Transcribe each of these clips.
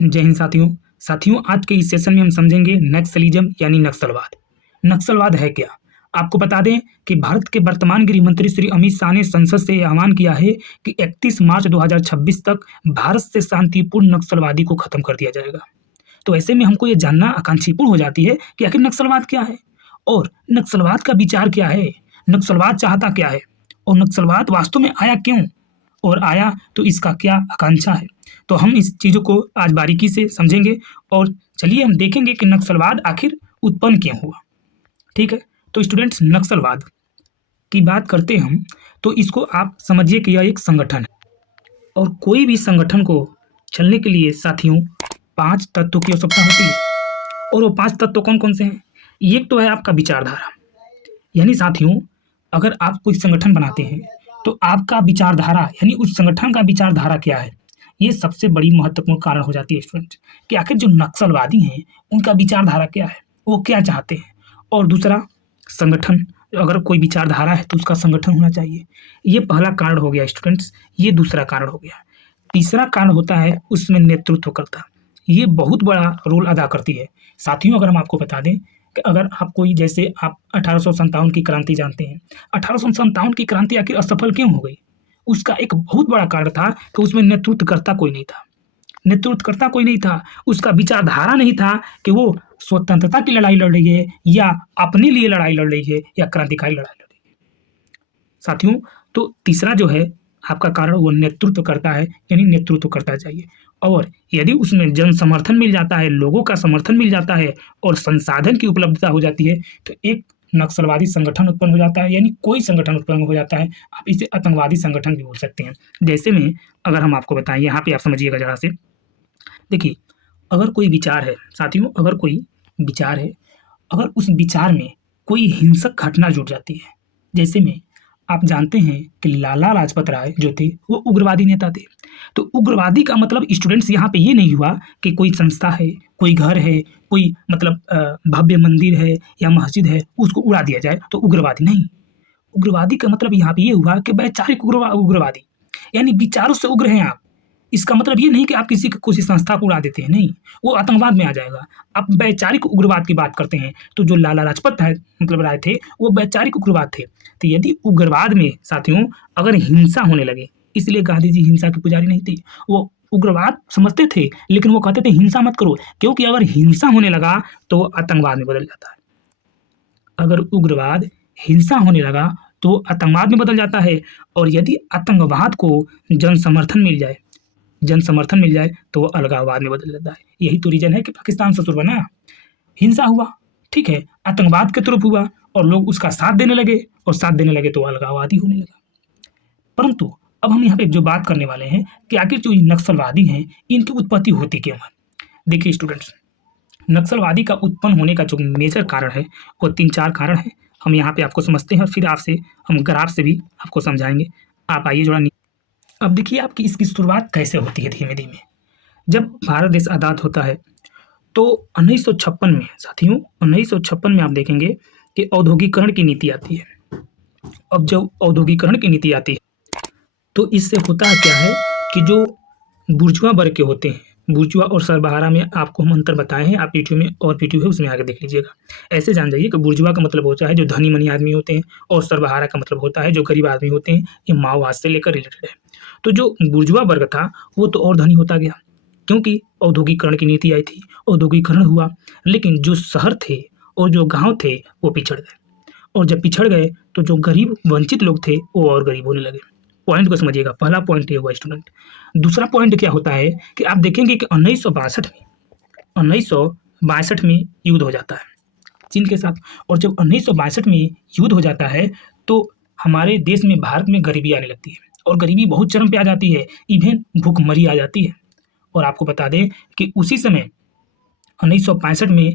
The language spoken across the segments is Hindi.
जय हिंद साथियों। आज के इस सेशन में हम समझेंगे नक्सलिज्म यानी नक्सलवाद। नक्सलवाद है क्या? आपको बता दें कि भारत के वर्तमान गृह मंत्री श्री अमित शाह ने संसद से आह्वान किया है कि 31 मार्च 2026 तक भारत से शांतिपूर्ण नक्सलवादी को खत्म कर दिया जाएगा। तो ऐसे में हमको ये जानना आकांक्षीपूर्ण हो जाती है कि आखिर नक्सलवाद क्या है और नक्सलवाद का विचार क्या है, नक्सलवाद चाहता क्या है और नक्सलवाद वास्तव में आया क्यों और आया तो इसका क्या आकांक्षा है। तो हम इस चीज़ों को आज बारीकी से समझेंगे और चलिए हम देखेंगे कि नक्सलवाद आखिर उत्पन्न क्यों हुआ। ठीक है, तो स्टूडेंट्स, नक्सलवाद की बात करते हम तो इसको आप समझिए कि यह एक संगठन है और कोई भी संगठन को चलने के लिए साथियों 5 तत्वों की आवश्यकता होती है। और वो 5 तत्व कौन कौन से हैं? एक तो है आपका विचारधारा, यानी साथियों अगर आप कोई संगठन बनाते हैं तो आपका विचारधारा यानी उस संगठन का विचारधारा क्या है, ये सबसे बड़ी महत्वपूर्ण कारण हो जाती है स्टूडेंट कि आखिर जो नक्सलवादी हैं उनका विचारधारा क्या है, वो क्या चाहते हैं। और दूसरा, संगठन, अगर कोई विचारधारा है तो उसका संगठन होना चाहिए। ये पहला कारण हो गया स्टूडेंट्स। ये दूसरा कारण हो गया। तीसरा कारण होता है उसमें नेतृत्वकर्ता। ये बहुत बड़ा रोल अदा करती है साथियों। अगर हम आपको बता दें कि अगर आप कोई, जैसे आप 1857 की क्रांति जानते हैं, 1857 की क्रांति आखिर असफल क्यों हो गई? उसका एक बहुत बड़ा कारण था कि उसमें नेतृत्वकर्ता कोई नहीं था। नेतृत्वकर्ता कोई नहीं था, उसका विचारधारा नहीं था कि वो स्वतंत्रता की लड़ाई लड़ रही है या अपने लिए लड़ाई लड़ रही है या क्रांतिकारी लड़ाई लड़ रही है साथियों। तो तीसरा जो है आपका कारण वो नेतृत्व करता है, यानी नेतृत्व करता चाहिए। और यदि उसमें जन समर्थन मिल जाता है, लोगों का समर्थन मिल जाता है और संसाधन की उपलब्धता हो जाती है तो एक नक्सलवादी संगठन उत्पन्न हो जाता है, यानी कोई संगठन उत्पन्न हो जाता है। आप इसे आतंकवादी संगठन भी बोल सकते हैं। जैसे में अगर हम आपको बताएं, यहाँ पे आप समझिएगा जरा से, देखिए अगर कोई विचार है साथियों, अगर कोई विचार है, अगर उस विचार में कोई हिंसक घटना जुड़ जाती है, जैसे में आप जानते हैं कि लाला लाजपत राय जो थे वो उग्रवादी नेता थे। तो उग्रवादी का मतलब स्टूडेंट्स यहाँ पे ये नहीं हुआ कि कोई संस्था है, कोई घर है, कोई मतलब भव्य मंदिर है या मस्जिद है, उसको उड़ा दिया जाए तो उग्रवादी नहीं। उग्रवादी का मतलब यहाँ पे ये हुआ कि वैचारिक उग्रवादी, यानी विचारों से उग्र हैं आप। इसका मतलब ये नहीं कि आप किसी किसी संस्था को उड़ा देते हैं, नहीं, वो आतंकवाद में आ जाएगा। आप वैचारिक उग्रवाद की बात करते हैं तो जो लाला लाजपत है मतलब राय थे वो वैचारिक उग्रवाद थे। तो यदि उग्रवाद में साथियों अगर हिंसा होने लगे, इसलिए गांधी जी हिंसा के पुजारी नहीं थे, वो उग्रवाद समझते थे लेकिन वो कहते थे हिंसा मत करो, क्योंकि अगर हिंसा होने लगा तो आतंकवाद में बदल जाता है। अगर उग्रवाद हिंसा होने लगा तो आतंकवाद में बदल जाता है। और यदि आतंकवाद को जन समर्थन मिल जाए, तो वो अलगाववाद में बदल जाता है। यही तो रीजन है कि पाकिस्तान ससुर बना। हिंसा हुआ, ठीक है, आतंकवाद के तरफ हुआ और लोग उसका साथ देने लगे और साथ देने लगे तो अलगाववादी होने लगा। परंतु अब हम यहाँ पे जो बात करने वाले हैं कि आखिर जो नक्सलवादी हैं इनकी उत्पत्ति होती क्यों है। देखिए स्टूडेंट्स, नक्सलवादी का उत्पन्न होने का जो मेजर कारण है वो 3-4 कारण है। हम यहाँ पे आपको समझते हैं और फिर आपसे हम ग्राफ से भी आपको समझाएंगे। आप आइए जोड़ा। अब देखिए आपकी इसकी शुरुआत कैसे होती है धीमे धीमे। जब भारत देश आज़ाद होता है तो 1956 में साथियों, 1956 में आप देखेंगे कि औद्योगिकरण की नीति आती है। अब जब औद्योगिकरण की नीति आती है तो इससे होता क्या है कि जो बुर्जुआ वर्ग के होते हैं, बुर्जुआ और सर्वहारा में आपको हम अंतर बताए हैं, आप यूट्यूब में और वीडियो है उसमें आगे देख लीजिएगा। ऐसे जान जाइए कि बुर्जुआ का मतलब होता है जो धनी मनी आदमी होते हैं और सर्वहारा का मतलब होता है जो गरीब आदमी होते हैं। ये माओवाद से लेकर रिलेटेड है। तो जो बुर्जुआ वर्ग था वो तो और धनी होता गया क्योंकि औद्योगिकरण की नीति आई थी, औद्योगिकरण हुआ, लेकिन जो शहर थे और जो गाँव थे वो पिछड़ गए। और जब पिछड़ गए तो जो गरीब वंचित लोग थे वो और गरीब होने लगे। पॉइंट को समझिएगा, पहला पॉइंट ये हुआ स्टूडेंट। दूसरा पॉइंट क्या होता है कि आप देखेंगे कि 1962 में युद्ध हो जाता है चीन के साथ। और जब 1962 में युद्ध हो जाता है तो हमारे देश में, भारत में गरीबी आने लगती है और गरीबी बहुत चरम पे आ जाती है, इवन भूखमरी आ जाती है। और आपको बता दें कि उसी समय 1965 में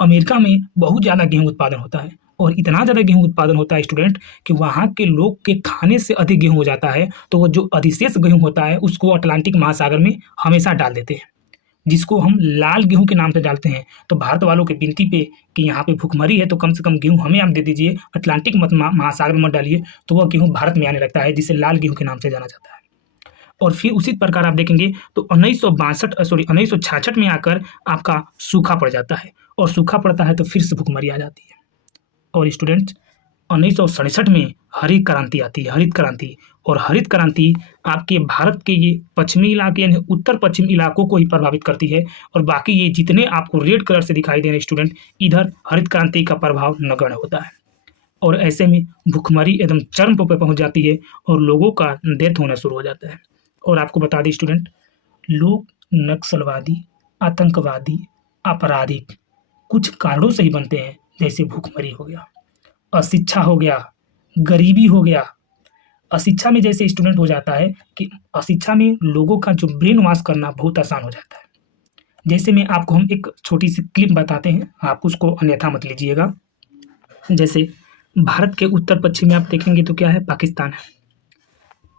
अमेरिका में बहुत ज़्यादा गेहूँ उत्पादन होता है और इतना ज़्यादा गेहूँ उत्पादन होता है स्टूडेंट कि वहाँ के लोग के खाने से अधिक गेहूँ हो जाता है। तो वो जो अधिशेष गेहूँ होता है उसको अटलांटिक महासागर में हमेशा डाल देते हैं, जिसको हम लाल गेहूँ के नाम से डालते हैं। तो भारत वालों की विनती पे कि यहाँ पे भूखमरी है तो कम से कम गेहूँ हमें आप दे दीजिए, अटलांटिक महासागर में मत डालिए, तो वह गेहूँ भारत में आने लगता है जिसे लाल गेहूँ के नाम से जाना जाता है। और फिर उसी प्रकार आप देखेंगे तो 1966 में आकर आपका सूखा पड़ जाता है, और सूखा पड़ता है तो फिर से भुखमरी आ जाती है। और स्टूडेंट्स 1967 में हरित क्रांति आती है, हरित क्रांति। और हरित क्रांति आपके भारत के ये पश्चिमी इलाके यानी उत्तर पश्चिम इलाकों को ही प्रभावित करती है, और बाकी ये जितने आपको रेड कलर से दिखाई दे रहे हैं स्टूडेंट, इधर हरित क्रांति का प्रभाव नगण्य होता है। और ऐसे में भुखमरी एकदम चरम पे पहुंच जाती है और लोगों का डेथ होना शुरू हो जाता है। और आपको बता दें स्टूडेंट, लोग नक्सलवादी, आतंकवादी, आपराधिक कुछ कारणों से ही बनते हैं, जैसे भुखमरी हो गया, अशिक्षा हो गया, गरीबी हो गया। अशिक्षा में जैसे स्टूडेंट हो जाता है कि अशिक्षा में लोगों का जो ब्रेन वॉश करना बहुत आसान हो जाता है। जैसे मैं आपको हम एक छोटी सी क्लिप बताते हैं, आप उसको अन्यथा मत लीजिएगा। जैसे भारत के उत्तर पश्चिम में आप देखेंगे तो क्या है, पाकिस्तान है।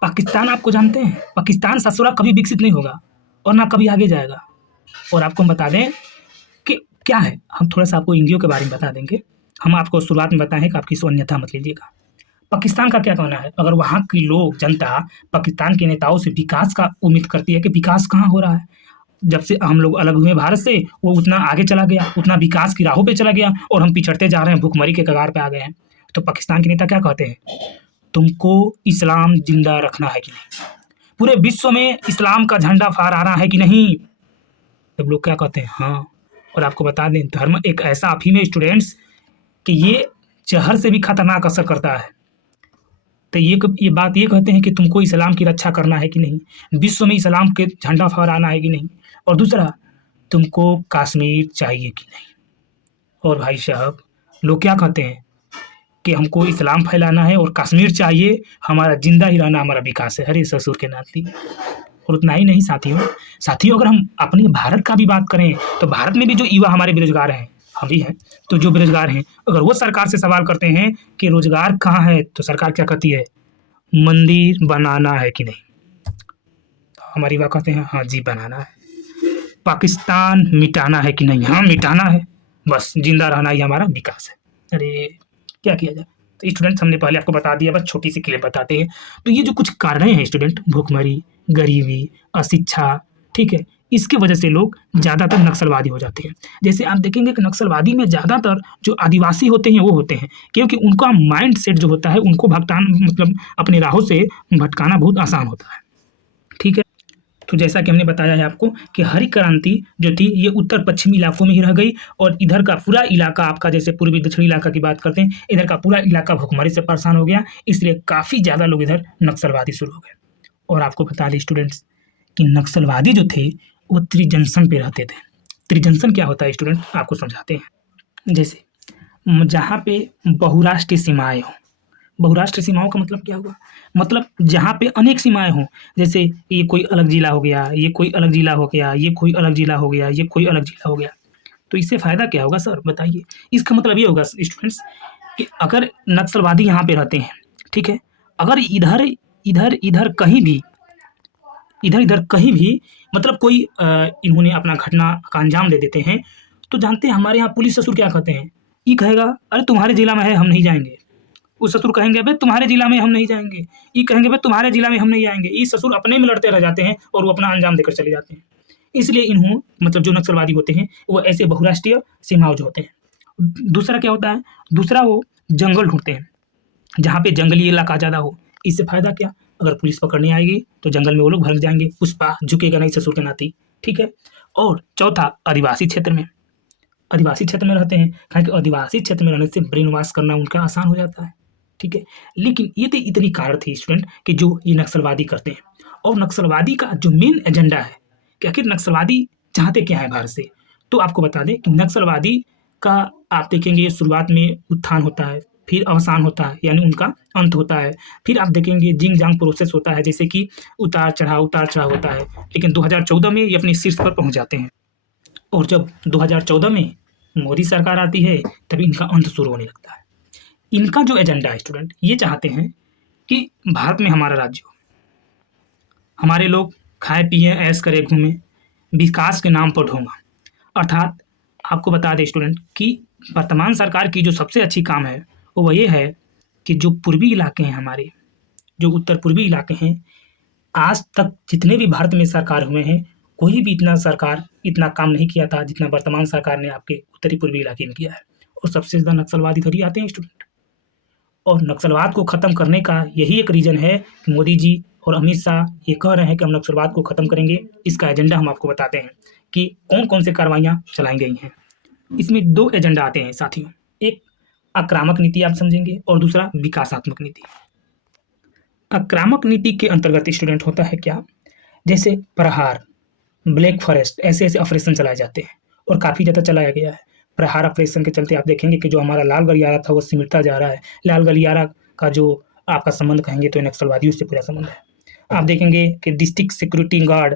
पाकिस्तान आपको जानते हैं, पाकिस्तान ससुरा कभी विकसित नहीं होगा और ना कभी आगे जाएगा। और आपको हम बता दें कि क्या है, हम थोड़ा सा आपको इंडिया के बारे में बता देंगे। हम आपको शुरुआत में बताएं कि आप किसी अन्यथा मत लीजिएगा। पाकिस्तान का क्या कहना है, अगर वहाँ की लोग जनता पाकिस्तान के नेताओं से विकास का उम्मीद करती है कि विकास कहाँ हो रहा है, जब से हम लोग अलग हुए भारत से वो उतना आगे चला गया, उतना विकास की राहों पे चला गया और हम पिछड़ते जा रहे हैं, भुखमरी के कगार पे आ गए हैं। तो पाकिस्तान के नेता क्या कहते हैं, तुमको इस्लाम जिंदा रखना है कि नहीं, पूरे विश्व में इस्लाम का झंडा फहराना है कि नहीं। तब लोग क्या कहते हैं, हाँ। और आपको बता दें, धर्म एक ऐसा अफीम है स्टूडेंट्स कि ये जहर से भी खतरनाक असर करता है। तो ये बात ये कहते हैं कि तुमको इस्लाम की रक्षा करना है कि नहीं, विश्व में इस्लाम के झंडा फहराना है कि नहीं, और दूसरा तुमको कश्मीर चाहिए कि नहीं। और भाई साहब, लोग क्या कहते हैं कि हमको इस्लाम फैलाना है और कश्मीर चाहिए, हमारा जिंदा ही रहना हमारा विकास है। अरे ससुर के नाती। और उतना ही नहीं साथियों, अगर हम अपने भारत का भी बात करें तो भारत में भी जो युवा हमारे बेरोजगार हैं, हम भी हैं, तो जो बेरोजगार हैं, अगर वो सरकार से सवाल करते हैं कि रोजगार कहाँ है, तो सरकार क्या कहती है, मंदिर बनाना है कि नहीं। तो हमारी युवा कहते हैं, हाँ जी बनाना है। पाकिस्तान मिटाना है कि नहीं, हाँ मिटाना है, बस जिंदा रहना ही हमारा विकास है। अरे क्या किया जाए। तो स्टूडेंट्स, हमने पहले आपको बता दिया, बस छोटी सी क्लिप बताते हैं। तो ये जो कुछ कारण हैं स्टूडेंट, भुखमरी, गरीबी, अशिक्षा, ठीक है, इसकी वजह से लोग ज़्यादातर नक्सलवादी हो जाते हैं। जैसे आप देखेंगे कि नक्सलवादी में ज़्यादातर जो आदिवासी होते हैं वो होते हैं, क्योंकि उनका माइंड सेट जो होता है, उनको भटकाना मतलब अपने राहों से भटकाना बहुत आसान होता है, ठीक है। तो जैसा कि हमने बताया है आपको कि हरित क्रांति जो थी ये उत्तर पश्चिमी इलाकों में ही रह गई, और इधर का पूरा इलाका आपका, जैसे पूर्वी दक्षिणी इलाका की बात करते हैं, इधर का पूरा इलाका भुखमरी से परेशान हो गया, इसलिए काफ़ी ज़्यादा लोग इधर नक्सलवादी शुरू हो गए। और आपको बता दें स्टूडेंट्स कि नक्सलवादी जो थे वो त्रिजंक्शन पे रहते थे। त्रिजंक्शन क्या होता है स्टूडेंट, आपको समझाते हैं। जैसे जहाँ पे बहुराष्ट्रीय सीमाएँ हों, बहुराष्ट्रीय सीमाओं का मतलब क्या हुआ, मतलब जहाँ पे अनेक सीमाएँ हों, जैसे ये कोई अलग जिला हो गया, ये कोई अलग जिला हो गया, ये कोई अलग जिला हो गया, ये कोई अलग जिला हो गया। तो इससे फ़ायदा क्या होगा सर बताइए? इसका मतलब ये होगा स्टूडेंट्स कि अगर नक्सलवादी यहाँ पे रहते हैं, ठीक है? अगर इधर कहीं भी इधर-इधर कहीं भी मतलब कोई इन्होंने अपना घटना का अंजाम दे देते हैं, तो जानते हैं हमारे यहाँ पुलिस ससुर क्या कहते हैं? ये कहेगा, "अरे तुम्हारे जिला में है, हम नहीं जाएँगे।" वो ससुर कहेंगे, "बे तुम्हारे जिला में हम नहीं जाएँगे।" ये कहेंगे, "बे तुम्हारे जिला में हम नहीं आएँगे।" ये ससुर अपने में लड़ते रह जाते हैं और वो अपना अंजाम देकर चले जाते हैं। इसलिए मतलब जो नक्सलवादी होते हैं, वो ऐसे बहुराष्ट्रीय सीमाओं जो होते हैं। दूसरा क्या होता है? दूसरा वो जंगल ढूँढते हैं, जहाँ पे जंगली इलाका ज़्यादा हो। इससे फ़ायदा क्या? अगर पुलिस पकड़ने आएगी तो जंगल में वो लोग भाग जाएँगे, पुष्पा झुकेगा नहीं ससुर के नाती, ठीक है? और चौथा आदिवासी क्षेत्र में। आदिवासी क्षेत्र में रहते हैं, काहे कि आदिवासी क्षेत्र में रहने से ब्रेन वॉश करना उनका आसान हो जाता है, ठीक है? लेकिन ये तो इतनी कारण थी स्टूडेंट कि जो ये नक्सलवादी करते हैं, और नक्सलवादी का जो मेन एजेंडा है कि आखिर नक्सलवादी चाहते क्या है भारत से? तो आपको बता दें कि नक्सलवादी का आप देखेंगे शुरुआत में उत्थान होता है, फिर अवसान होता है, यानी उनका अंत होता है। फिर आप देखेंगे जिंग-जांग प्रोसेस होता है, जैसे कि उतार-चढ़ाव होता है। लेकिन 2014 में ये अपने शीर्ष पर पहुँच जाते हैं, और जब 2014 में मोदी सरकार आती है, तभी इनका अंत शुरू होने लगता है। इनका जो एजेंडा है स्टूडेंट, ये चाहते हैं कि भारत में हमारा राज्य हो, हमारे लोग खाएँ-पिएँ, ऐश करें, घूमें, विकास के नाम पर ढोंगा। अर्थात आपको बता दें स्टूडेंट कि वर्तमान सरकार की जो सबसे अच्छी काम है, वो ये है कि जो पूर्वी इलाके हैं हमारे, जो उत्तर पूर्वी इलाके हैं, आज तक जितने भी भारत में सरकार हुए हैं, कोई भी इतना सरकार इतना काम नहीं किया था जितना वर्तमान सरकार ने आपके उत्तरी पूर्वी इलाके में किया है। और सबसे ज़्यादा नक्सलवाद इधर ही आते हैं स्टूडेंट। और नक्सलवाद को ख़त्म करने का यही एक रीज़न है कि मोदी जी और अमित शाह ये कह रहे हैं कि हम नक्सलवाद को ख़त्म करेंगे। इसका एजेंडा हम आपको बताते हैं कि कौन-कौन से कार्रवाइयाँ चलाई गई हैं। इसमें 2 एजेंडा आते हैं साथियों। एक आक्रामक नीति आप समझेंगे और दूसरा विकासात्मक नीति। आक्रामक नीति के अंतर्गत स्टूडेंट होता है क्या? जैसे प्रहार, ब्लैक फॉरेस्ट ऐसे-ऐसे ऑपरेशन चलाए जाते हैं और काफ़ी ज़्यादा चलाया गया है। प्रहार ऑपरेशन के चलते आप देखेंगे कि जो हमारा लाल गलियारा था वो सिमटता जा रहा है। लाल गलियारा का जो आपका संबंध कहेंगे तो नक्सलवादियों से पूरा संबंध है। आप देखेंगे कि डिस्ट्रिक्ट सिक्योरिटी गार्ड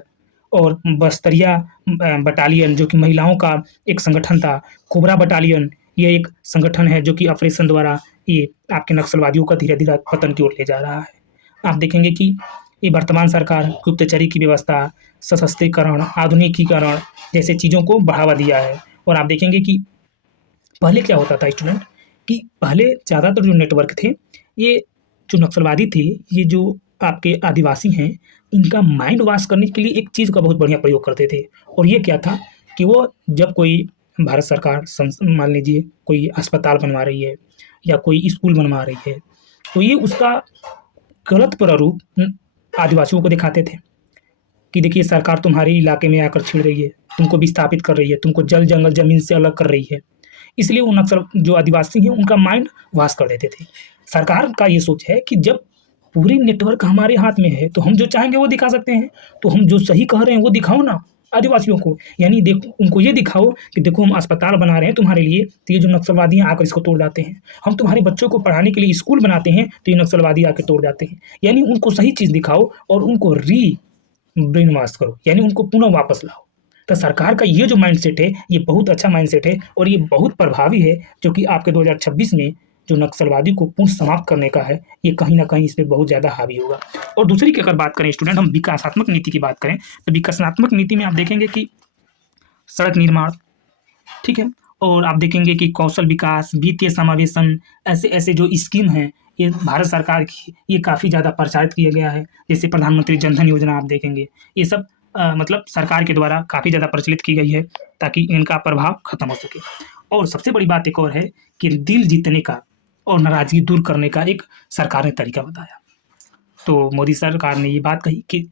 और बस्तरिया बटालियन जो कि महिलाओं का एक संगठन था, कोबरा बटालियन ये एक संगठन है जो कि ऑपरेशन द्वारा ये आपके नक्सलवादियों का धीरे-धीरे पतन की ओर ले जा रहा है। आप देखेंगे कि ये वर्तमान सरकार गुप्तचरी की व्यवस्था, सशस्त्रीकरण, आधुनिकीकरण जैसे चीज़ों को बढ़ावा दिया है। और आप देखेंगे कि पहले क्या होता था स्टूडेंट कि पहले ज़्यादातर जो नेटवर्क थे, ये जो नक्सलवादी थे, ये जो आपके आदिवासी हैं, इनका माइंड वॉश करने के लिए एक चीज़ का बहुत बढ़िया प्रयोग करते थे। और ये क्या था कि वो जब कोई भारत सरकार मान लीजिए कोई अस्पताल बनवा रही है या कोई स्कूल बनवा रही है, तो ये उसका गलत प्रारूप आदिवासियों को दिखाते थे कि देखिए सरकार तुम्हारे इलाके में आकर छिड़ रही है, तुमको विस्थापित कर रही है, तुमको जल जंगल ज़मीन से अलग कर रही है। इसलिए वो नक्सल जो आदिवासी हैं उनका माइंड वॉश कर देते थे। सरकार का ये सोच है कि जब पूरी नेटवर्क हमारे हाथ में है तो हम जो चाहेंगे वो दिखा सकते हैं। तो हम जो सही कह रहे हैं वो दिखाओ ना आदिवासियों को। यानी देखो उनको ये दिखाओ कि देखो हम अस्पताल बना रहे हैं तुम्हारे लिए, तो ये जो नक्सलवादी हैं आकर इसको तोड़ जाते हैं। हम तुम्हारे बच्चों को पढ़ाने के लिए स्कूल बनाते हैं तो ये नक्सलवादी आके तोड़ जाते हैं। यानी उनको सही चीज़ दिखाओ और उनको ब्रेन वॉश करो, यानी उनको पुनः वापस लाओ। तो सरकार का ये जो माइंडसेट है, ये बहुत अच्छा माइंडसेट है और ये बहुत प्रभावी है, जो कि आपके 2026 में जो नक्सलवादी को पूर्ण समाप्त करने का है, ये कहीं न कहीं इसमें बहुत ज़्यादा हावी होगा। और दूसरी की अगर बात करें स्टूडेंट, हम विकासात्मक नीति की बात करें, तो विकासात्मक नीति में आप देखेंगे कि सड़क निर्माण, ठीक है? और आप देखेंगे कि कौशल विकास, वित्तीय समावेशन, ऐसे-ऐसे जो स्कीम हैं, ये भारत सरकार की ये काफ़ी ज़्यादा प्रचारित किया गया है। जैसे प्रधानमंत्री जन धन योजना आप देखेंगे, ये सब मतलब सरकार के द्वारा काफ़ी ज़्यादा प्रचलित की गई है ताकि इनका प्रभाव खत्म हो सके। और सबसे बड़ी बात एक और है कि दिल जीतने का और नाराज़गी दूर करने का एक सरकार ने तरीका बताया। तो मोदी सरकार ने ये बात कही कि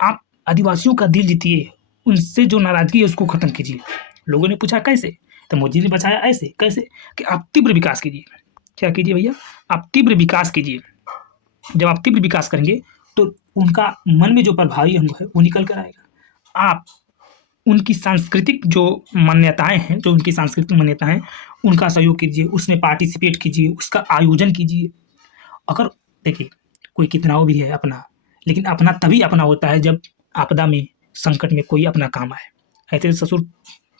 आप आदिवासियों का दिल जीतिए, उनसे जो नाराज़गी है उसको ख़त्म कीजिए। लोगों ने पूछा कैसे? तो मोदी ने बताया ऐसे, कैसे? कि आप तीव्र विकास कीजिए। क्या कीजिए भैया? आप तीव्र विकास कीजिए। जब आप तीव्र विकास करेंगे तो उनका मन में जो प्रभावी अंग है वो निकल कर आएगा। आप उनकी सांस्कृतिक जो मान्यताएँ हैं, जो उनकी सांस्कृतिक मान्यताएँ हैं, उनका सहयोग कीजिए, उसमें पार्टिसिपेट कीजिए, उसका आयोजन कीजिए। अगर देखिए कोई कितनाऊ भी है अपना, लेकिन अपना तभी अपना होता है जब आपदा में, संकट में कोई अपना काम आए। ऐसे ससुर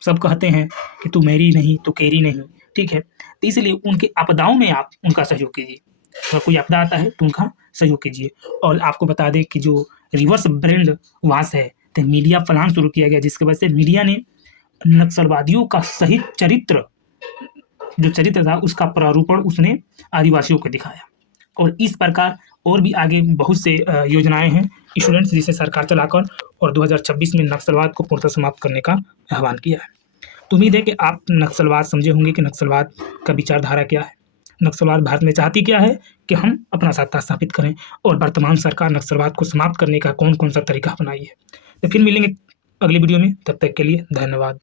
सब कहते हैं कि तू मेरी नहीं, तू केरी नहीं, ठीक है? तो इसलिए उनकी आपदाओं में आप उनका सहयोग कीजिए। अगर कोई आपदा आता है तो उनका सहयोग कीजिए। और आपको बता दें कि जो रिवर्स ब्रेन वॉश है, तो मीडिया प्लान शुरू किया गया जिसकी वजह से मीडिया ने नक्सलवादियों का सही चरित्र जो चरित्र था उसका प्रारूपण उसने आदिवासियों को दिखाया। और इस प्रकार और भी आगे बहुत से योजनाएँ हैं स्टूडेंट्स जिसे सरकार चलाकर और 2026 में नक्सलवाद को पूर्णतः समाप्त करने का आह्वान किया है। तो उम्मीद है कि आप नक्सलवाद समझे होंगे कि नक्सलवाद का विचारधारा क्या है। नक्सलवाद भारत में चाहती क्या है कि हम अपना सत्ता स्थापित करें और वर्तमान सरकार नक्सलवाद को समाप्त करने का कौन-कौन सा तरीका अपनाई है। तो फिर मिलेंगे अगली वीडियो में, तब तक के लिए धन्यवाद।